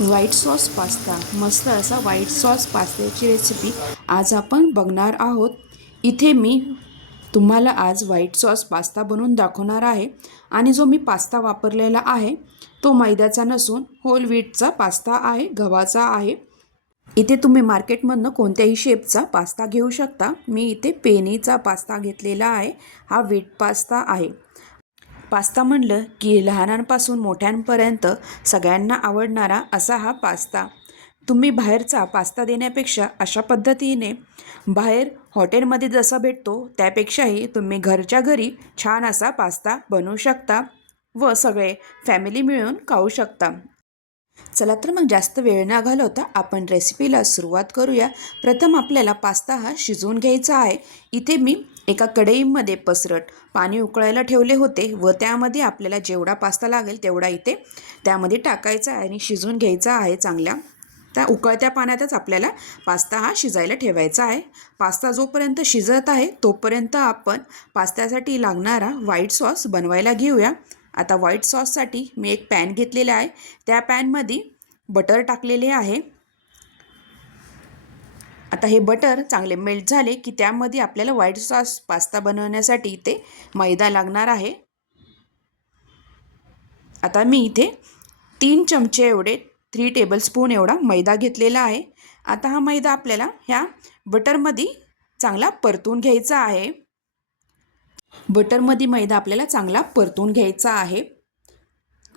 White sauce pasta, मस्त असा white sauce पास्त्याची recipe आज आपण बघणार आहोत। इथे मी तुम्हाला आज व्हाईट सॉस पास्ता बनवून दाखवणार आहे आणि जो मी पास्ता वापरलेला आहे तो मैद्याचा नसून होल व्हीटचा पास्ता आहे, गव्हाचा आहे। इथे तुम्ही मार्केटमधनं कोणत्याही शेपचा पास्ता घेऊ शकता। मी इथे पेनीचा पास्ता घेतलेला आहे, हा व्हीट पास्ता आहे। पास्ता म्हणलं की लहानांपासून मोठ्यांपर्यंत सगळ्यांना आवडणारा असा हा पास्ता। तुम्ही बाहेरचा पास्ता देण्यापेक्षा अशा पद्धतीने बाहेर हॉटेलमध्ये जसा भेटतो त्यापेक्षाही तुम्ही घरच्या घरी छान असा पास्ता बनवू शकता व सगळे फॅमिली मिळून खाऊ शकता। चला तर मग जास्त वेळ न घालवता आपण रेसिपीला सुरुवात करूया। प्रथम आपल्याला पास्ता हा शिजवून घ्यायचा आहे। इथे मी एका कढईमध्ये पसरट पाणी उकळायला ठेवले होते व त्यामध्ये आपल्याला जेवढा पास्ता लागेल तेवढा इथे त्यामध्ये टाकायचा आहे आणि शिजवून घ्यायचा आहे चांगल्या। त्या उकळत्या पाण्यातच आपल्याला पास्ता हा शिजायला ठेवायचा आहे। पास्ता जोपर्यंत शिजत आहे तोपर्यंत आपण पास्त्यासाठी लागणारा व्हाईट सॉस बनवायला घेऊया। आता व्हाईट सॉससाठी मी एक पॅन घेतलेला आहे, त्या पॅनमध्ये बटर टाकलेले आहे। आता हे बटर चांगले मेल्ट झाले की त्यामध्ये आपल्याला व्हाईट सॉस पास्ता बनवण्यासाठी इथे मैदा लागणार आहे। आता मी इथे 3 चमचे एवढे 3 टेबलस्पून एवढा मैदा घेतलेला आहे। आता हा मैदा आपल्याला ह्या बटरमध्ये चांगला परतून घ्यायचा आहे। बटरमध्ये मैदा आपल्याला चांगला परतून घ्यायचा आहे।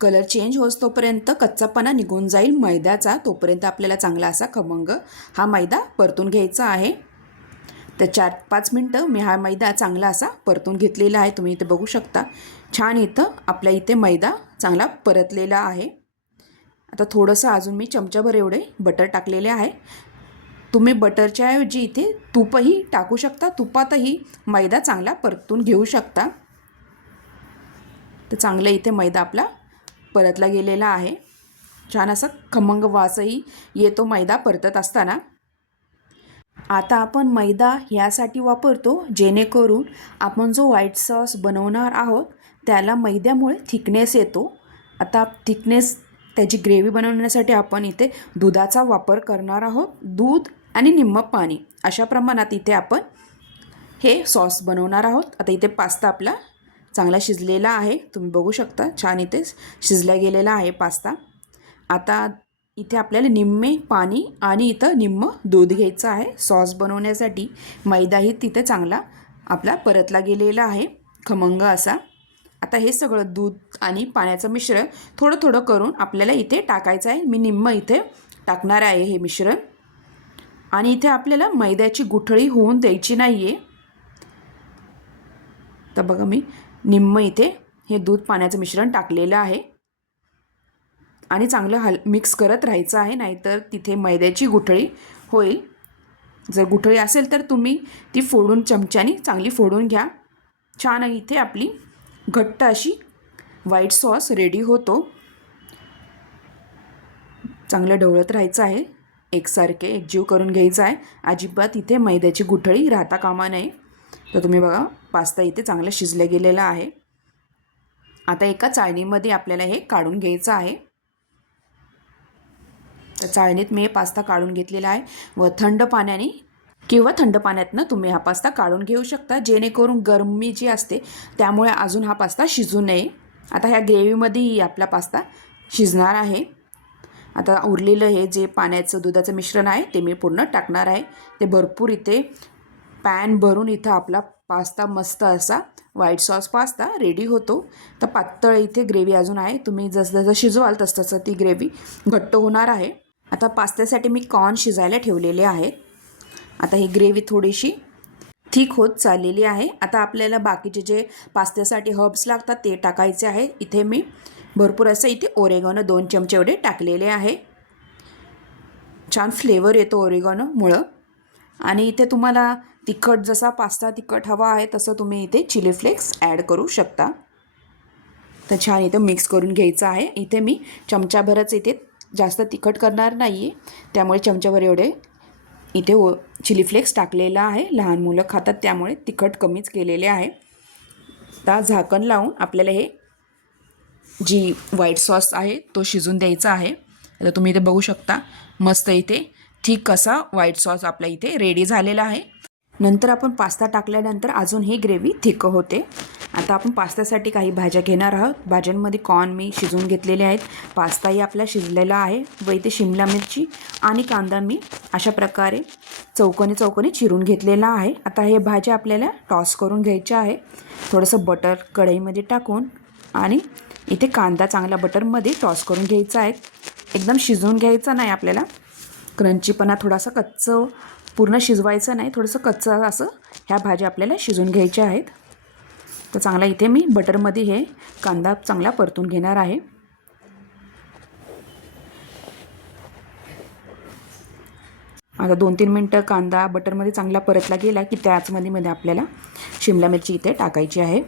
कलर चेंज होस तोपर्यंत, कच्चापणा निघून जाईल मैद्याचा तोपर्यंत आपल्याला चांगला असा खमंग हा मैदा परतून घ्यायचा आहे। तर 4-5 मिनटं मी हा मैदा चांगला असा परतून घेतलेला आहे। तुम्ही इथे बघू शकता छान इथं आपल्या इथे मैदा चांगला परतलेला आहे। आता थोडंसं अजून मी चमचाभर एवढे बटर टाकलेले आहे। तुम्ही बटरच्या ऐवजी इथे तूपही टाकू शकता, तुपातही मैदा चांगला परतून घेऊ शकता। तर चांगलं इथे मैदा आपला परतला गेलेला आहे। छान असा खमंग वासही येतो मैदा परतत असताना। आता आपण मैदा यासाठी वापरतो जेणेकरून आपण जो व्हाईट सॉस बनवणार आहोत त्याला मैद्यामुळे थिकनेस येतो। आता थिकनेस त्याची ग्रेव्ही बनवण्यासाठी आपण इथे दुधाचा वापर करणार आहोत। दूध आणि निम्म पाणी अशा प्रमाणात इथे आपण हे सॉस बनवणार आहोत। आता इथे पास्ता आपला चांगला शिजलेला आहे, तुम्ही बघू शकता छान इथे शिजला गेलेला आहे पास्ता। आता इथे आपल्याला निम्मे पाणी आणि इथं निम्म दूध घ्यायचं आहे सॉस बनवण्यासाठी। मैदाही तिथे चांगला आपला परतला गेलेला आहे खमंग असा। आता हे सगळं दूध आणि पाण्याचं मिश्रण थोडं थोडं करून आपल्याला इथे टाकायचं आहे। मी निम्म इथे टाकणार आहे हे मिश्रण आणि इथे आपल्याला मैद्याची गुठळी होऊन द्यायची नाही आहे। तर बघा मी निम्म इथे हे दूध पाण्याचं मिश्रण टाकलेलं आहे आणि चांगलं मिक्स करत राहायचं आहे, नाहीतर तिथे मैद्याची गुठळी होईल। जर गुठळी असेल तर तुम्ही ती फोडून चमच्याने चांगली फोडून घ्या। छान इथे आपली घट्ट अशी व्हाईट सॉस रेडी होतो। चांगलं ढवळत राहायचं आहे, एकसारखे एकजीव करून घ्यायचं आहे, अजिबात इथे मैद्याची गुठळी राहता कामा नये। तर तुम्ही बघा पास्ता इथे चांगलं शिजलं गेलेला आहे। आता एका चाळणीमध्ये आपल्याला हे काढून घ्यायचं आहे। तर चाळणीत मी हे पास्ता काढून घेतलेला आहे व थंड पाण्याने किंवा थंड पाण्यातनं तुम्ही हा पास्ता काढून घेऊ शकता, जेणेकरून गरमी जी असते त्यामुळे अजून हा पास्ता शिजू नये। आता ह्या ग्रेव्हीमध्येही आपला पास्ता शिजणार आहे। आता उरलेलं हे जे पाण्याचं दुधाचं मिश्रण आहे ते मी पूर्ण टाकणार आहे। ते भरपूर इथे पॅन भरून इथं आपला पास्ता मस्त असा व्हाईट सॉस पास्ता रेडी होतो। तर पातळ इथे ग्रेव्ही अजून आहे, तुम्ही जसं शिजवाल तसं ती ग्रेव्ही घट्ट होणार आहे। आता पास्त्यासाठी मी कॉर्न शिजायला ठेवलेले आहेत। आता ही ग्रेव्ही थोडीशी थिक होत चाललेली आहे। आता आपल्याला बाकीचे जे पास्त्यासाठी हर्ब्स लागतात ते टाकायचे आहे। इथे मी भरपूर असं इथे ओरेगॅनो 2 चमचे एवढे टाकलेले आहे। छान फ्लेवर येतो ओरेगॅनोमुळं। आणि इथे तुम्हाला तिखट जसा पास्ता तिखट हवा आहे तसं तुम्ही इथे चिली फ्लेक्स ॲड करू शकता। तर छान इथं मिक्स करून घ्यायचं आहे। इथे मी चमचाभरच इथे जास्त तिखट करणार नाही आहे, त्यामुळे चमचाभर एवढे इथे चिली फ्लेक्स टाकलेला आहे। लहान मुलं खातात त्यामुळे तिखट कमीच केलेले आहे। आता झाकण लावून आपल्याला हे जी व्हाईट सॉस आहे तो शिजून द्यायचा आहे। आता तुम्ही इथे बघू शकता मस्त इथे थिक असा व्हाईट सॉस आपला इथे रेडी झालेला आहे. नंतर आपण पास्ता टाकल्यानंतर अजून ही ग्रेव्ही थिक होते. आता आपण पास्त्यासाठी काही भाज्या घेणार आहोत. भाज्यांमध्ये कॉर्न मी शिजवून घेतलेले आहेत. पास्ताही आपला शिजलेला आहे व इथे शिमला मिरची आणि कांदा मी अशा प्रकारे चौकोनी चिरून घेतलेला आहे. आता हे भाज्या आपल्याला टॉस करून घ्यायच्या आहे. थोडंसं बटर कढईमध्ये टाकून आणि इथे कांदा चांगला बटरमध्ये टॉस करून घ्यायचा आहे. एकदम शिजवून घ्यायचा नाही आपल्याला. क्रंचीपणा थोडासा कच्चं पूर्ण शिजवायचं नाही, थोडंसं कच्चं असं ह्या भाज्या आपल्याला शिजवून घ्यायच्या आहेत. तर चांगला इथे मी बटरमध्ये हे कांदा चांगला परतून घेणार आहे. आता 2-3 मिनटं कांदा बटरमध्ये चांगला परतला गेला की त्याचमध्ये आपल्याला शिमला मिरची इथे टाकायची आहे.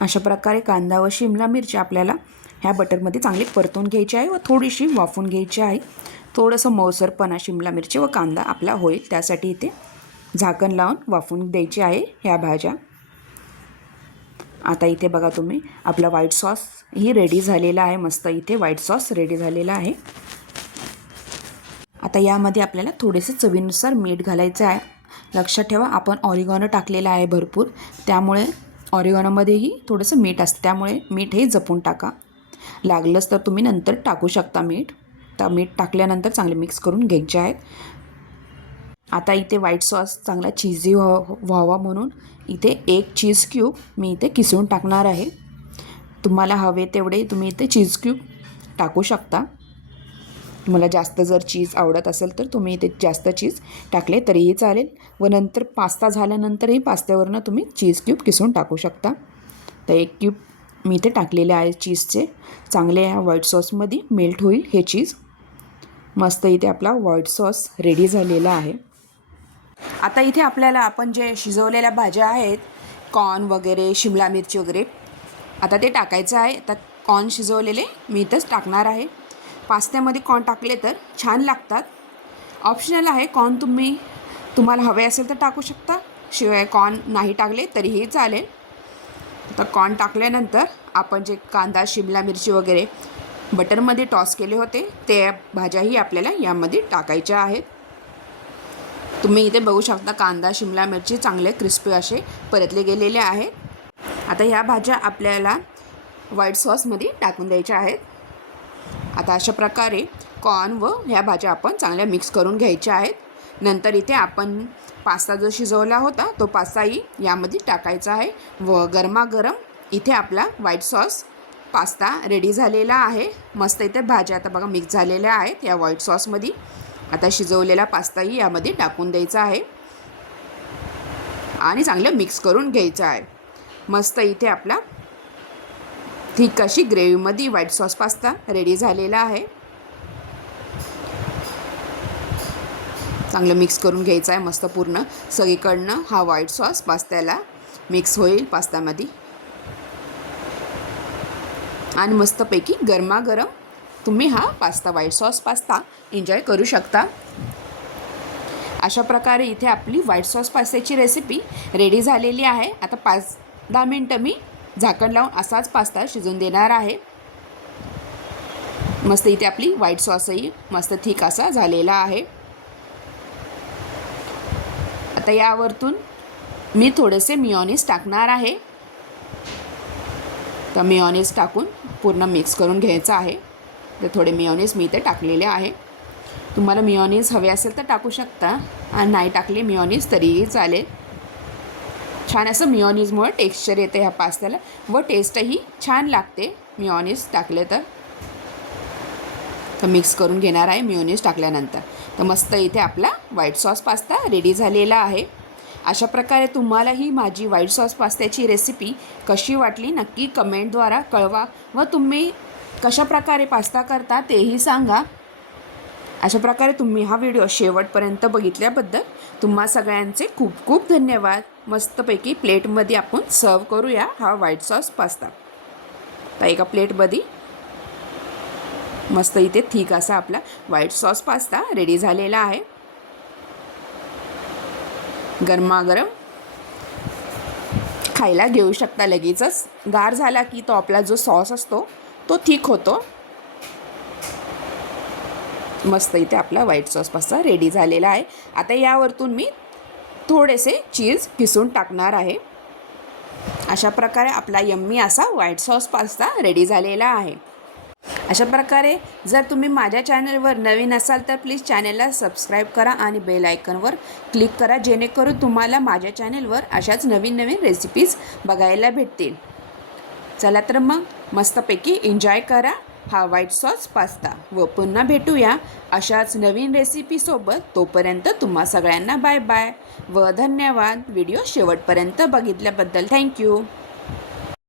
अशा प्रकारे कांदा व शिमला मिरची आपल्याला ह्या बटरमध्ये चांगली परतून घ्यायची आहे व थोडीशी वाफून घ्यायची आहे. थोडंसं मऊसरपणा शिमला मिरची व कांदा आपला होईल त्यासाठी इथे झाकण लावून वाफून द्यायची आहे ह्या भाज्या. आता इथे बघा तुम्ही आपला व्हाईट सॉस ही रेडी झालेला आहे. मस्त इथे व्हाईट सॉस रेडी झालेला आहे. आता यामध्ये आपल्याला थोडेसे चवीनुसार मीठ घालायचं आहे. लक्षात ठेवा आपण ऑरिगॅनो टाकलेला आहे भरपूर, त्यामुळे ऑरिगॅनोमध्येही थोडंसं मीठ असतं, त्यामुळे मीठ हे जपून टाका. लागलंच तर तुम्ही नंतर टाकू शकता मीठ. तर मीठ टाकल्यानंतर चांगले मिक्स करून घ्यायचे आहेत. आता इथे व्हाईट सॉस चांगला चीजी व्हावा म्हणून इथे 1 चीज क्यूब मी इथे किसून टाकणार आहे. तुम्हाला हवे तेवढे तुम्ही इथे चीज क्यूब टाकू शकता. तुम्हाला जास्त जर चीज आवडत असेल तर तुम्ही इथे जास्त चीज टाकले तरीही चालेल. व नंतर पास्ता झाल्यानंतरही पास्त्यावरनं तुम्ही चीज क्यूब किसून टाकू शकता. तर 1 क्यूब मी इथे टाकलेले आहे चीजचे. चांगले ह्या व्हाईट सॉसमध्ये मेल्ट होईल हे चीज. मस्त इथे आपला व्हाईट सॉस रेडी झालेला आहे. आता इथे आपल्याला आपण जे शिजवलेल्या भाज्या आहेत कॉर्न वगैरे शिमला मिरची वगैरे आता ते टाकायचं आहे. आता कॉर्न शिजवलेले मी इथंच टाकणार आहे. पास्त्यामध्ये कॉर्न टाकले तर छान लागतात. ऑप्शनल आहे कॉर्न, तुम्हाला हवे असेल तर टाकू शकता, शिवाय कॉर्न नाही टाकले तरीही चालेल. आता कॉर्न टाकल्यानंतर आपण जे कांदा शिमला मिरची वगैरे बटरमध्ये टॉस केले होते ते भाज्याही आपल्याला यामध्ये टाकायच्या आहेत. तुम्ही इथे बघू शकता कांदा शिमला मिरची चांगले क्रिस्पी असे परतले गेलेले आहेत. आता ह्या भाज्या आपल्याला व्हाईट सॉसमध्ये टाकून द्यायच्या आहेत. आता अशा प्रकारे कॉर्न व ह्या भाज्या आपण चांगल्या मिक्स करून घ्यायच्या आहेत. नंतर इथे आपण पास्ता जो शिजवला होता तो पास्ताही यामध्ये टाकायचा आहे व गरमागरम इथे आपला व्हाईट सॉस पास्ता रेडी झालेला आहे. मस्त इथे भाज्या आता बघा मिक्स झालेल्या आहेत या व्हाईट सॉसमध्ये. आता शिजवलेला पास्ताही यामध्ये टाकून द्यायचा आहे आणि चांगलं मिक्स करून घ्यायचं आहे. मस्त इथे आपला थिक अशी ग्रेव्हीमध्ये व्हाईट सॉस पास्ता रेडी झालेला आहे. चांगलं मिक्स करून घ्यायचं आहे मस्त पूर्ण सगळीकडनं हा व्हाईट सॉस पास्त्याला मिक्स होईल पास्त्यामध्ये. आणि मस्तपैकी गरमागरम तुम्ही हा pasta white sauce pasta enjoy करू शकता. अशा प्रकारे इथे आपली व्हाईट सॉस पास्त्याची रेसिपी रेडी झालेली आहे. आता 5-10 मिनटं मी झाकण लावून असाच पास्ता शिजून देणार आहे. मस्त इथे आपली व्हाईट सॉसही मस्त थिक असा झालेला आहे. आता यावरतून मी थोडेसे मिओनीज टाकणार आहे. तर मिओनीज टाकून पूर्ण मिक्स करून घ्यायचं आहे. तर थोडे मिओनीज मी इथे टाकलेले आहे. तुम्हाला मिओनीज हवे असेल तर टाकू शकता आणि नाही टाकले मिओनीज तरीही चालेल. छान असं मिओनीजमुळे टेक्स्चर येते ह्या पास्त्याला व टेस्टही छान लागते मिओनीज टाकले तर. मिक्स करून घेणार आहे मिओनीज टाकल्यानंतर. तर मस्त इथे आपला व्हाईट सॉस पास्ता रेडी झालेला आहे. अशा प्रकारे तुम्हाला ही माझी व्हाईट सॉस पास्त्याची रेसिपी कशी वाटली नक्की कमेंटद्वारा कळवा व तुम्ही कशा प्रकारे पास्ता करता तेही सांगा. अशा प्रकारे तुम्ही हा व्हिडिओ शेवटपर्यंत बघितल्याबद्दल तुम्हा सगळ्यांचे खूप खूप धन्यवाद. मस्तपैकी प्लेटमध्ये आपण सर्व करूया हा व्हाईट सॉस पास्ता. तर एका प्लेटमध्ये मस्त इथे थिक असा आपला व्हाईट सॉस पास्ता रेडी झालेला आहे. गरमागरम खायला घेऊ शकता लगेचच. गार झाला की तो आपला जो सॉस असतो तो थिक होतो. मस्त इथे आपला व्हाईट सॉस पास्ता रेडी झालेला आहे. आता यावरतून मी थोडेसे चीज किसून टाकणार आहे. अशा प्रकारे आपला यम्मी असा व्हाईट सॉस पास्ता रेडी झालेला आहे. अशा प्रकारे जर तुम्ही माझ्या चॅनलवर नवीन असाल तर प्लीज चॅनलला सबस्क्राईब करा आणि बेल आयकॉनवर क्लिक करा, जेणेकरून तुम्हाला माझ्या चॅनलवर अशाच नवीन नवीन रेसिपीज बघायला भेटतील. चला तर मग मस्तपैकी एन्जॉय करा हा व्हाईट सॉस पास्ता व पुन्हा भेटूया अशाच नवीन रेसिपीसोबत. तोपर्यंत तुम्हा सगळ्यांना बाय बाय व धन्यवाद. व्हिडिओ शेवटपर्यंत बघितल्याबद्दल थँक्यू.